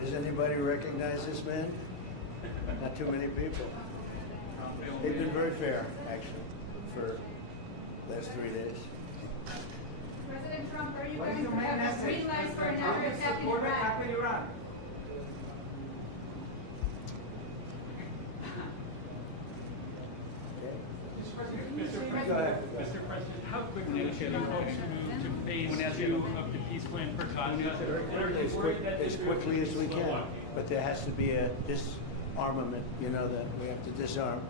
Does anybody recognize this man? Not too many people. They've been very fair, actually, for the last 3 days. President Trump, are you going to have a green light for another attack in Iran? Mr. President, how quickly should you folks move to phase 2 of the peace plan for Gaza? As quickly as we can, but there has to be a disarmament, that we have to disarm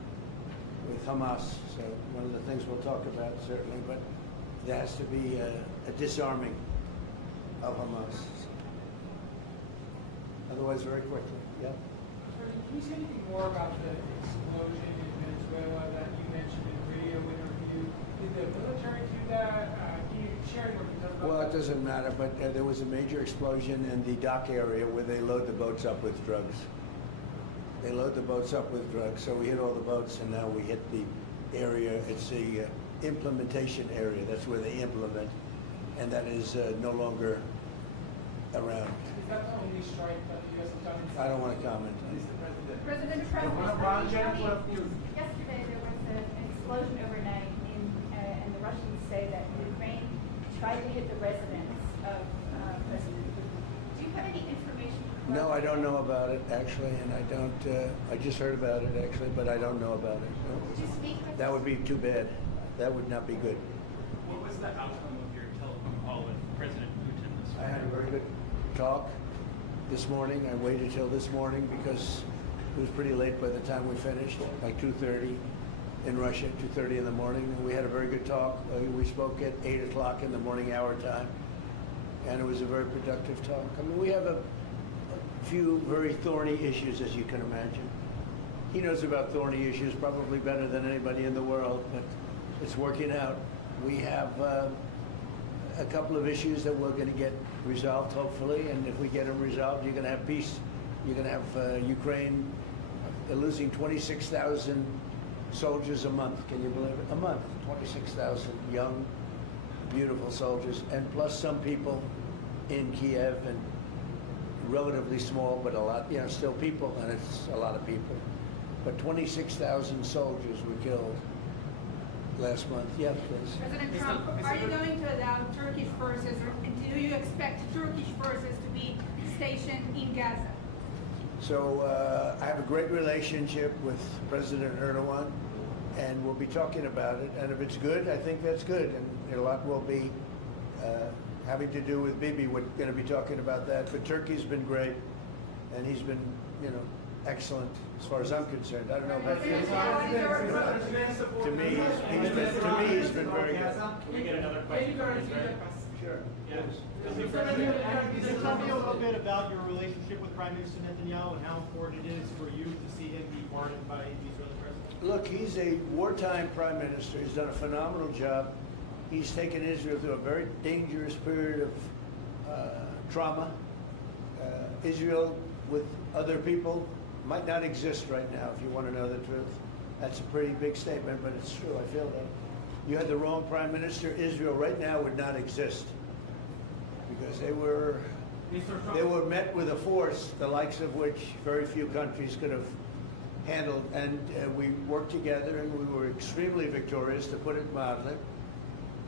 with Hamas. So one of the things we'll talk about, certainly, but there has to be a disarming of Hamas. Otherwise, very quickly, yeah. Can you say anything more about the explosion in Venezuela that you mentioned in the radio interview? Did the military do that? Can you share more details about Well, that? it doesn't matter, but there was a major explosion in the dock area where they load the boats up with drugs. They load the boats up with drugs, so we hit all the boats, and now we hit the area. It's the implementation area. That's where they implement, and that is no longer around. Is that the only strike that the U.S. has done? I don't want to comment on it. President Trump, yesterday there was an explosion overnight, and the Russians say that Ukraine tried to hit the residence of President Putin. Do you have any information? No, I don't know about it, actually, and I don't, I just heard about it, actually, but I don't know about it. No. Did you speak with That would be too bad. That would not be good. What was the outcome of your telephone call with President Putin this I had a very good talk this morning. I waited till this morning because it was pretty late by the time we finished, like 2:30 in Russia, 2:30 in the morning. And we had a very good talk. We spoke at 8 o'clock in the morning hour time, and it was a very productive talk. I mean, we have a few very thorny issues, as you can imagine. He knows about thorny issues probably better than anybody in the world, but it's working out. We have a couple of issues that we're going to get resolved, hopefully, and if we get them resolved, you're going to have peace. You're going to have Ukraine losing 26,000 soldiers a month. Can you believe it? A month, 26,000 young, beautiful soldiers, and plus some people in Kiev, and relatively small, but a lot, still people, and it's a lot of people. But 26,000 soldiers were killed last month. Yeah, please. President Trump, are you going to allow Turkish forces, or do you expect Turkish forces to be stationed in Gaza? So I have a great relationship with President Erdogan, and we'll be talking about it. And if it's good, I think that's good. And a lot will be having to do with Bibi. We're going to be talking about that. But Turkey's been great, and he's been, excellent as far as I'm concerned. I don't know about you. To me, he's been very good. Can we get another question from Israel? Sure. Yes. Can you tell me a little bit about your relationship with Prime Minister Netanyahu and how important it is for you to see him be pardoned by the Israeli president? Look, he's a wartime prime minister. He's done a phenomenal job. He's taken Israel through a very dangerous period of trauma. Israel, with other people, might not exist right now, if you want to know the truth. That's a pretty big statement, but it's true. I feel that. You had the wrong prime minister. Israel right now would not exist because they were met with a force the likes of which very few countries could have handled, and we worked together, and we were extremely victorious, to put it mildly.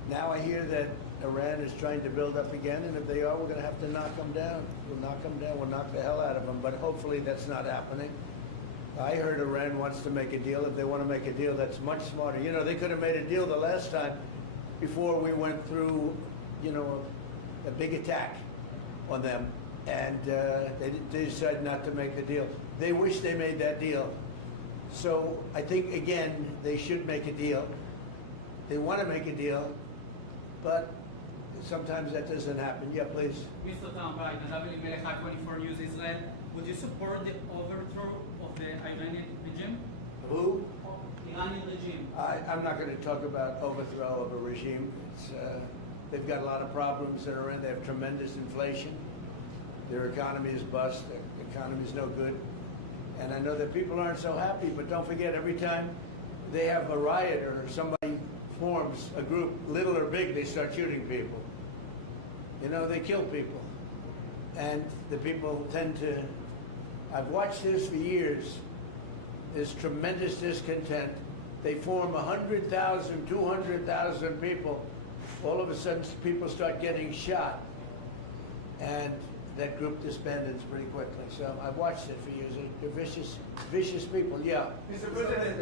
Now I hear that Iran is trying to build up again, and if they are, we're going to have to knock them down. We'll knock them down. We'll knock the hell out of them, but hopefully that's not happening. I heard Iran wants to make a deal. If they want to make a deal, that's much smarter. They could have made a deal the last time before we went through, a big attack on them, and they decided not to make the deal. They wish they made that deal. So I think, again, they should make a deal. They want to make a deal, but sometimes that doesn't happen. Yeah, please. Mr. Trump, WMLH 24 News Israel. Would you support the overthrow of the Iranian regime? Who? Iranian regime. I'm not going to talk about overthrow of a regime. They've got a lot of problems in Iran. They have tremendous inflation. Their economy is bust. Their economy is no good. And I know that people aren't so happy, but don't forget, every time they have a riot or somebody forms a group, little or big, they start shooting people. You know, they kill people. And the people tend to, I've watched this for years, there's tremendous discontent. They form 100,000, 200,000 people. All of a sudden, people start getting shot. And that group disbands pretty quickly. So I've watched it for years. They're vicious, vicious people, yeah. Mr. President,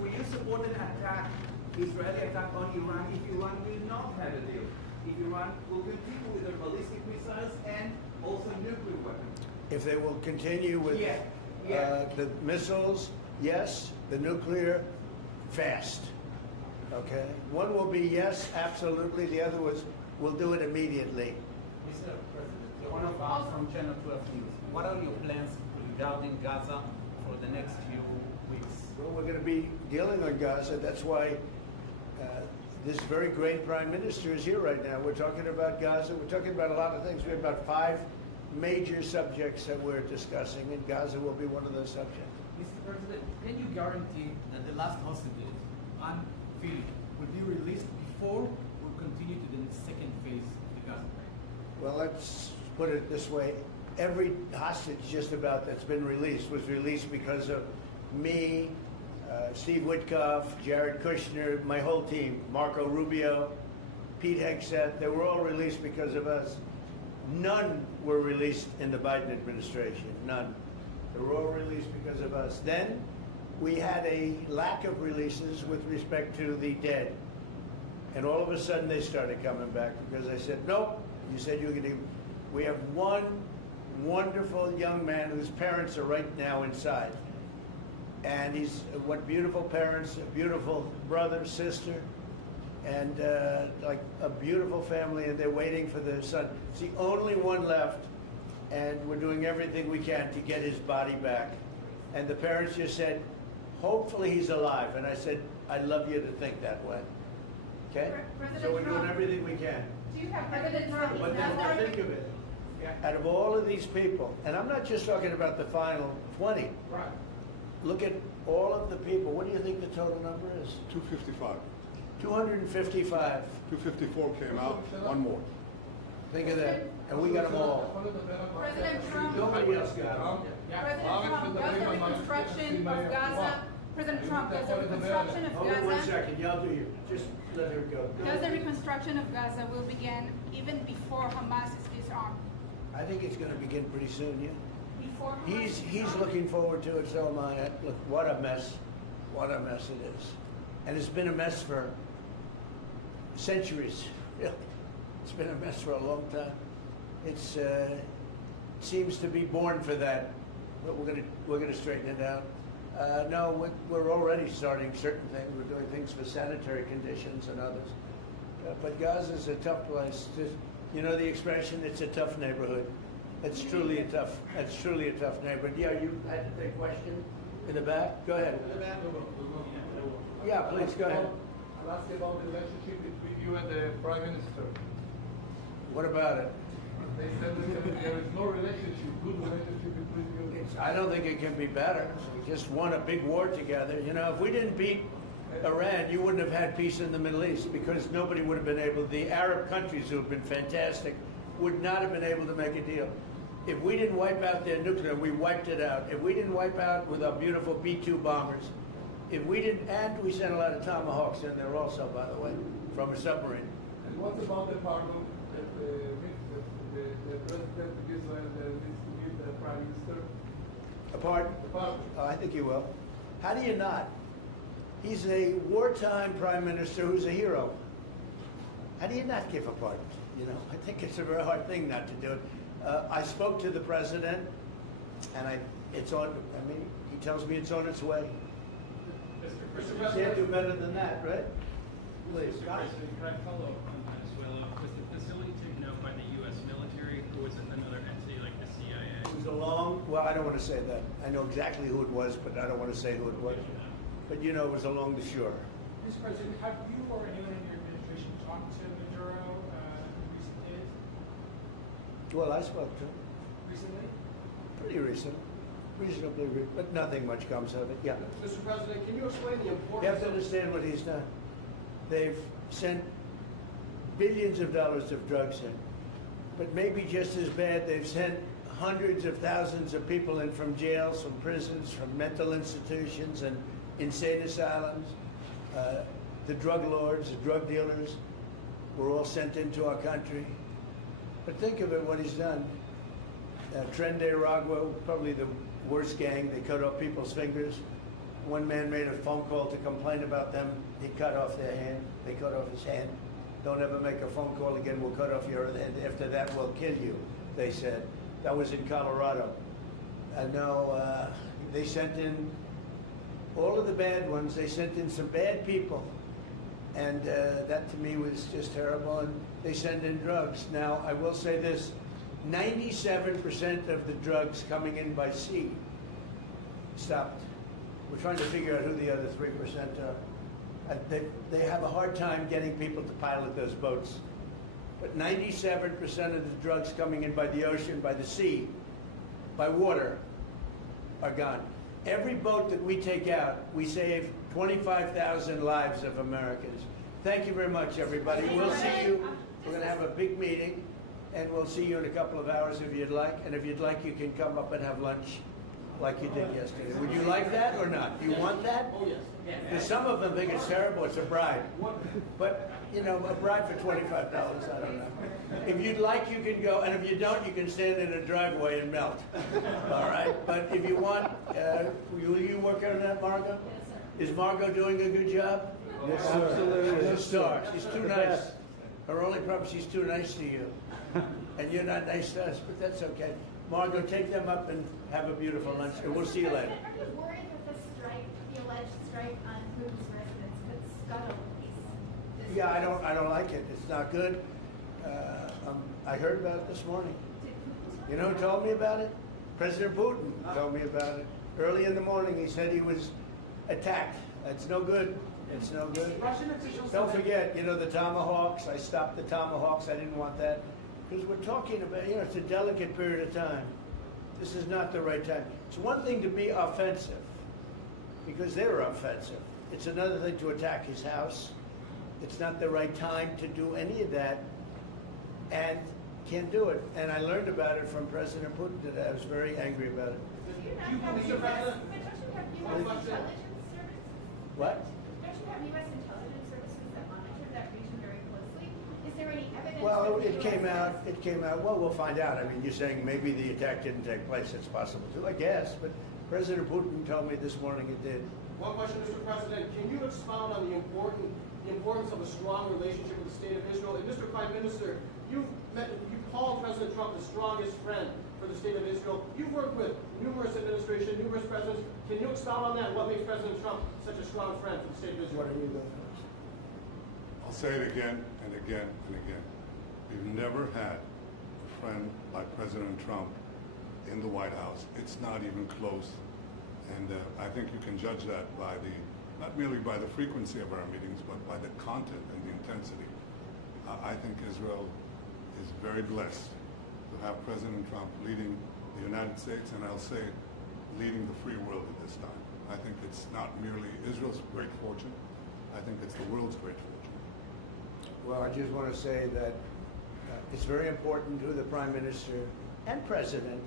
will you support an attack, Israeli attack on Iran if Iran will not have a deal? If Iran will continue with their ballistic missiles and also nuclear weapons? If they will continue with the missiles, yes. The nuclear, fast. Okay? One will be yes, absolutely. The other was, we'll do it immediately. Mr. President, one of us from Channel 12 News. What are your plans regarding Gaza for the next few weeks? Well, we're going to be dealing on Gaza. That's why this very great prime minister is here right now. We're talking about Gaza. We're talking about a lot of things. We have about 5 major subjects that we're discussing, and Gaza will be one of those subjects. Mr. President, can you guarantee that the last hostages, Anne Philip, will be released before we continue to the second phase of the Gaza plan? Well, let's put it this way. Every hostage just about that's been released was released because of me, Steve Witkoff, Jared Kushner, my whole team, Marco Rubio, Pete Hegseth. They were all released because of us. None were released in the Biden administration, none. They were all released because of us. Then we had a lack of releases with respect to the dead. And all of a sudden they started coming back because I said, nope, you said you were going to. We have one wonderful young man whose parents are right now inside. And he's, what beautiful parents, a beautiful brother, sister, and like a beautiful family, and they're waiting for their son. It's the only one left, and we're doing everything we can to get his body back. And the parents just said, hopefully he's alive. And I said, I'd love you to think that way. Okay? So we're doing everything we can. Do you have President Trump? But then think of it. Out of all of these people, and I'm not just talking about the final 20. Right. Look at all of the people. What do you think the total number is? 255. 255. 254 came out, one more. Think of that. And we got them all. President Trump, Nobody else got them. President Trump, does the reconstruction of Gaza, President Trump, does the reconstruction of Hold on 1 Gaza, second. Y'all do you. Just let her go. does the reconstruction of Gaza will begin even before Hamas is disarmed? I think it's going to begin pretty soon, yeah. Before Hamas is He's disarmed? looking forward to it, so am I. Look, what a mess. What a mess it is. And it's been a mess for centuries. Really. It's been a mess for a long time. It's seems to be born for that, but we're gonna straighten it out. No, we're already starting certain things. We're doing things for sanitary conditions and others. But Gaza's a tough place. You know the expression, it's a tough neighborhood. It's truly a tough neighborhood. Yeah, you had a question in the back? Go ahead. Yeah, please, go ahead. I'll ask you about the relationship between you and the Prime Minister. What about it? They said that there is no relationship, good relationship between you. I don't think it can be better. We just won a big war together. You know, if we didn't beat Iran, you wouldn't have had peace in the Middle East because nobody would have been able, the Arab countries who have been fantastic, would not have been able to make a deal. If we didn't wipe out their nuclear, we wiped it out. If we didn't wipe out with our beautiful B-2 bombers, if we didn't, and we sent a lot of Tomahawks in there also, by the way, from a submarine. And what about the pardon that the President of Israel needs to give the Prime Minister? A pardon? The pardon. Oh, I think you will. How do you not? He's a wartime prime minister who's a hero. How do you not give a pardon? You know, I think it's a very hard thing not to do it. I spoke to the president, and it's on. I mean, he tells me it's on its way. You can't do better than that, right? Please. Mr. President, can I follow up on Venezuela? Was the facility taken out by the U.S. military, or was it another entity like the CIA? It was along. Well, I don't want to say that. I know exactly who it was, but I don't want to say who it was. But you know, it was along the shore. Mr. President, have you or anyone in your administration talked to Maduro in recent days? Well, I spoke to him Recently? pretty recently. reasonably, but nothing much comes of it. Yeah. Mr. President, can you explain the importance You have to understand what he's done. They've sent billions of dollars of drugs in. But maybe just as bad, they've sent hundreds of thousands of people in from jails, from prisons, from mental institutions and insane asylums. The drug lords, the drug dealers were all sent into our country. But think of it, what he's done. Tren de Aragua, probably the worst gang. They cut off people's fingers. One man made a phone call to complain about them. He cut off their hand. They cut off his hand. Don't ever make a phone call again. We'll cut off your hand. After that, we'll kill you, they said. That was in Colorado. And now they sent in all of the bad ones. They sent in some bad people. And that to me was just terrible. And they send in drugs. Now, I will say this. 97% of the drugs coming in by sea stopped. We're trying to figure out who the other 3% are. They have a hard time getting people to pilot those boats. But 97% of the drugs coming in by the ocean, by the sea, by water, are gone. Every boat that we take out, we save 25,000 lives of Americans. Thank you very much, everybody. We'll see you. We're going to have a big meeting, and we'll see you in a couple of hours if you'd like. And if you'd like, you can come up and have lunch like you did yesterday. Would you like that or not? Do you want that? Oh, yes. Because some of them think it's terrible. It's a bribe. But, you know, a bribe for $25, I don't know. If you'd like, you can go. And if you don't, you can stand in a driveway and melt. All right? But if you want, will you work on that, Margot? Is Margot doing a good job? Yes, sir. Absolutely. She's a star. She's too nice. Her only problem, she's too nice to you. And you're not nice to us, but that's okay. Margot, take them up and have a beautiful lunch, and we'll see you later. Are you worried that the strike, the alleged strike on Putin's residents, could scuttle this? Yeah, I don't like it. It's not good. I heard about it this morning. You know who told me about it? President Putin told me about it. Early in the morning, he said he was attacked. That's no good. It's no good. Russian officials Don't forget, you know, the Tomahawks. I stopped the Tomahawks. I didn't want that. Because we're talking about, you know, it's a delicate period of time. This is not the right time. It's one thing to be offensive, because they were offensive. It's another thing to attack his house. It's not the right time to do any of that, and can't do it. And I learned about it from President Putin today. I was very angry about it. Do you not have Mr. President? But don't you have U.S. intelligence services? What? Don't you have U.S. intelligence services that monitor that region very closely? Is there any evidence? Well, that the it came US out. It came out. Well, we'll find out. I mean, you're saying maybe the attack didn't take place. It's possible too, I guess. But President Putin told me this morning it did. One question, Mr. President. Can you expound on the importance of a strong relationship with the State of Israel? And Mr. Prime Minister, you called President Trump the strongest friend for the State of Israel. You've worked with numerous administrations, numerous presidents. Can you expound on that? What makes President Trump such a strong friend for the State of Israel? What do you go first? I'll say it again and again and again. We've never had a friend like President Trump in the White House. It's not even close. And I think you can judge that by not merely by the frequency of our meetings, but by the content and the intensity. I think Israel is very blessed to have President Trump leading the United States, and I'll say leading the free world at this time. I think it's not merely Israel's great fortune, I think it's the world's great fortune. Well, I just want to say that it's very important who the Prime Minister and President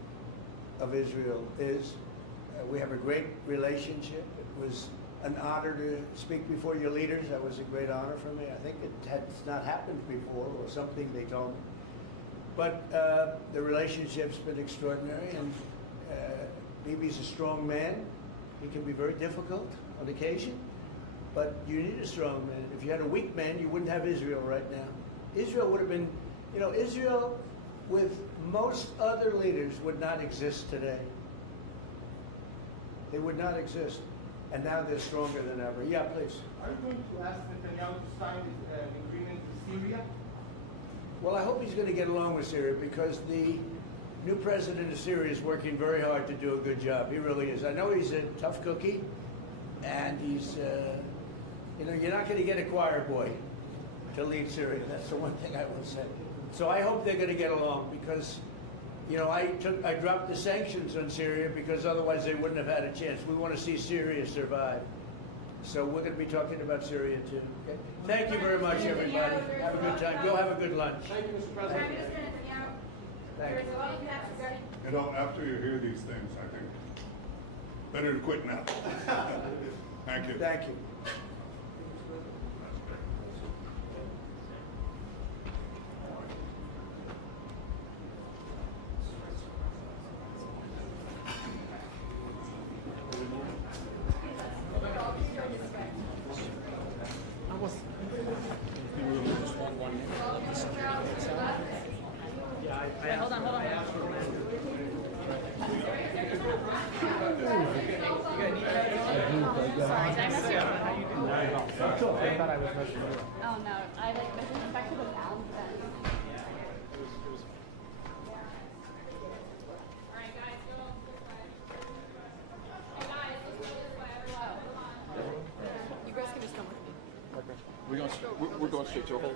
of Israel is. We have a great relationship. It was an honor to speak before your leaders. That was a great honor for me. I think it has not happened before, or something they told me. But the relationship's been extraordinary, and Bibi's a strong man. He can be very difficult on occasion, but you need a strong man. If you had a weak man, you wouldn't have Israel right now. Israel would have been, you know, Israel with most other leaders would not exist today. They would not exist. And now they're stronger than ever. Yeah, please. Are you going to ask Netanyahu to sign an agreement with Syria? Well, I hope he's going to get along with Syria, because the new president of Syria is working very hard to do a good job. He really is. I know he's a tough cookie, and he's, you know, you're not going to get a choir boy to lead Syria. That's the one thing I will say. So I hope they're going to get along, because You know, I dropped the sanctions on Syria because otherwise they wouldn't have had a chance. We want to see Syria survive. So we're going to be talking about Syria too. Okay? Thank you very much, everybody. Have a good time. Go have a good lunch. Thank you, Mr. Prime President. Minister Netanyahu, Thank there you. is a lot of facts regarding You know, after you hear these things, I think better to quit now. Thank you. Thank you. Sorry, did I mess you up? That's okay. I thought I was messing you up. Oh no, I like misrespected the sound then. Alright guys, go this way. Hey guys, let's go this way, everyone. Come on. You guys can just come with me. Okay. We're going straight to a hole.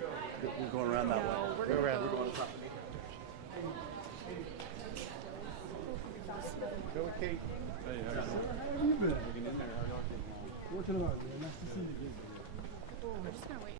We're going around that way. We're going to top of me. Go with Kate. Hey, how you been? Working hard, man. Nice to see you again. We're just gonna wait.